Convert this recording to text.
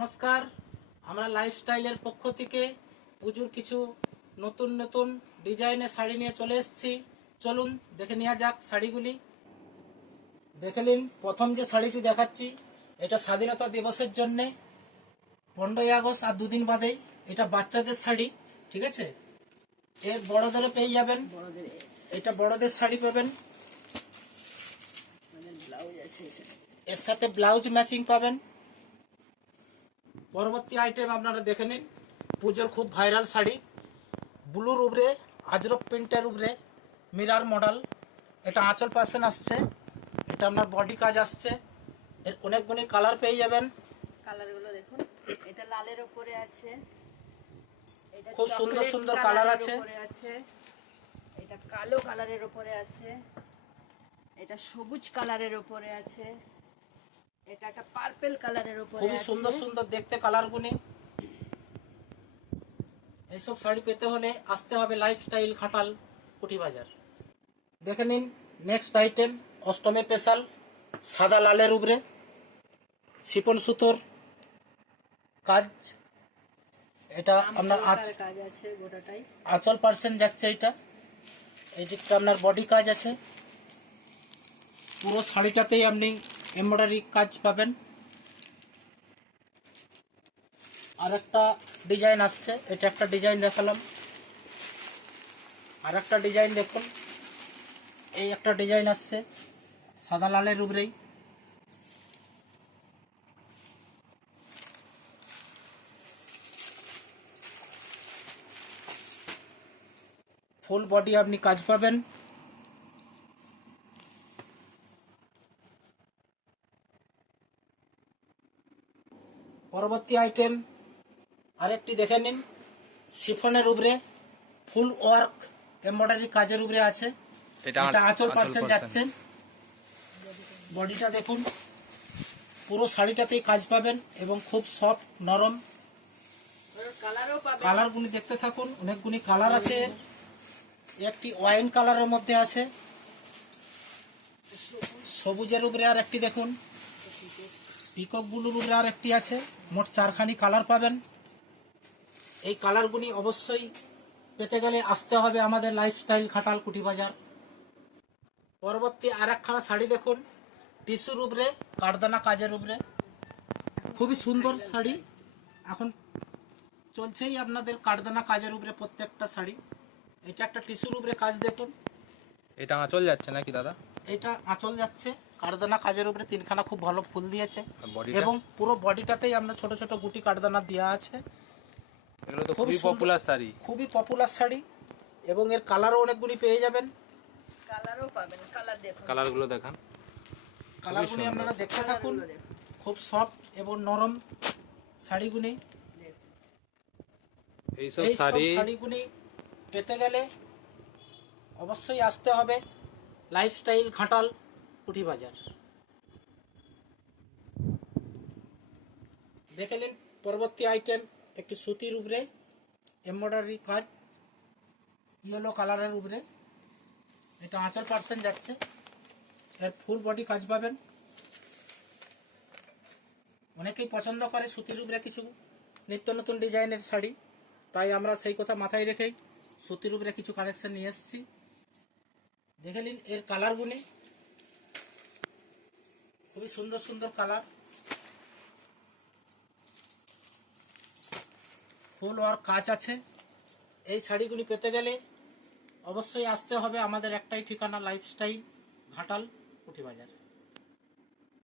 নমস্কার, আমরা লাইফস্টাইলের পক্ষ থেকে পুজোর কিছু নতুন নতুন ডিজাইনের শাড়ি নিয়ে চলে এসেছি। চলুন দেখে নেওয়া যাক শাড়িগুলি। দেখে নিন, প্রথম যে শাড়িটি দেখাচ্ছি এটা স্বাধীনতা দিবসের জন্যে, 15ই আগস্ট আর দুদিন বাদেই। এটা বাচ্চাদের শাড়ি, ঠিক আছে। এর বড়দেরও পেয়ে যাবেন, এটা বড়দের শাড়ি পাবেন, এর সাথে ব্লাউজ ম্যাচিং পাবেন। পরবর্তী আইটেম আপনারা দেখে নিন, পুজোর খুব ভাইরাল শাড়ি, ব্লুর উপরে আজরক প্রিন্টের উপরে মিরার মডেল। এটা আঁচল পার্সেন্ট আসছে, এটা আপনার বডি কাজ আসছে। এর অনেকগুলি কালার পেয়ে যাবেন। কালারগুলো দেখুন, এটা লালের উপরে আছে, এটা খুব সুন্দর সুন্দর কালার আছে। এটা কালো কালারের উপরে আছে, এটা সবুজ কালারের উপরে আছে, এটা একটা পার্পল কালারের উপরে আছে। খুবই সুন্দর সুন্দর দেখতে কালারগুলি। এইসব শাড়ি পেতে হলে আসতে হবে লাইফস্টাইল ঘাটাল কুটি বাজার। দেখে নিন নেক্সট আইটেম, অষ্টমী স্পেশাল, সাদা লালের উপরে শিপন সুতোর কাজ। এটা আপনার কাজ আছে গোটাটাই, আঁচল পার্সেন্ট যাচ্ছে। এইদিকটা আপনার বডি কাজ আছে। পুরো শাড়িটাতেই আপনি এমব্রয়ডারি কাজ পাবেন। আর একটা ডিজাইন আসছে, এটা একটা ডিজাইন দেখালাম। আর একটা ডিজাইন দেখুন, এই একটা ডিজাইন আসছে সাদা লালের উপরেই। ফুল বডি আপনি কাজ পাবেন। পরবর্তী আইটেম আরেকটি দেখে নিন, শিফনের উপরে ফুল ওয়ার্ক এমব্রয়ডারি কাজের উপরে আছে। এটা আঁচল পার্সেন্ট যাচ্ছে। বডিটা দেখুন, পুরো শাড়িটাতেই কাজ পাবেন এবং খুব সফট নরম। কালারগুলি দেখতে থাকুন, অনেকগুলি কালার আছে। একটি ওয়াইন কালারের মধ্যে আছে, সবুজের উপরে আর একটি দেখুন, পিকক ব্লুর উপরে আর একটি আছে। মোট 4খানি কালার পাবেন। এই কালারগুলি অবশ্যই পেতে গেলে আসতে হবে আমাদের লাইফস্টাইল ঘাটাল কুটি বাজার। পরবর্তী আর একখানা শাড়ি দেখুন, টিস্যুর উপরে কারদানা কাজের উপরে, খুবই সুন্দর শাড়ি। এখন চলছেই আপনাদের কারদানা কাজের উপরে প্রত্যেকটা শাড়ি। এটা একটা টিস্যুর উপরে কাজ দেখুন। এটা আঁচল যাচ্ছে নাকি দাদা? এটা আঁচল যাচ্ছে, কারদানা কাজের উপরে 3খানা খুব ভালো ফুল দিয়েছে এবং পুরো বডিটাতেই আমরা ছোট ছোট গুটি কারদানা দেওয়া আছে। এগুলো তো খুবই পপুলার শাড়ি, খুবই পপুলার শাড়ি এবং এর কালারও অনেকগুলি পেয়ে যাবেন। কালারও পাবেন, কালার দেখুন, কালারগুলো দেখান। কালারগুলি আপনারা দেখতে থাকুন, খুব সফট এবং নরম শাড়িগুলি। এইসব এই শাড়িগুলি পেতে গেলে অবশ্যই আসতে হবে লাইফস্টাইল ঘাটাল কুটি বাজার। দেখে নিন পরবর্তী আইটেম, একটি সুতির উপরে এমব্রয়ডারি কাজ, ইয়েলো কালারের উপরে। এটা আঁচল পার্সেন্ট যাচ্ছে, এর ফুল বডি কাজ পাবেন। অনেকেই পছন্দ করে সুতির উপরে কিছু নিত্য নতুন ডিজাইনের শাড়ি, তাই আমরা সেই কথা মাথায় রেখেই সুতির উপরে কিছু কালেকশন নিয়ে এসেছি। দেখে নিন এর কালারগুলি, খুবই সুন্দর সুন্দর কালার। ফুল ওয়ার্ক কাজ আছে। এই শাড়িগুলি পেতে গেলে অবশ্যই আসতে হবে আমাদের একটাই ঠিকানা, লাইফস্টাইল ঘাটাল কুটি বাজার।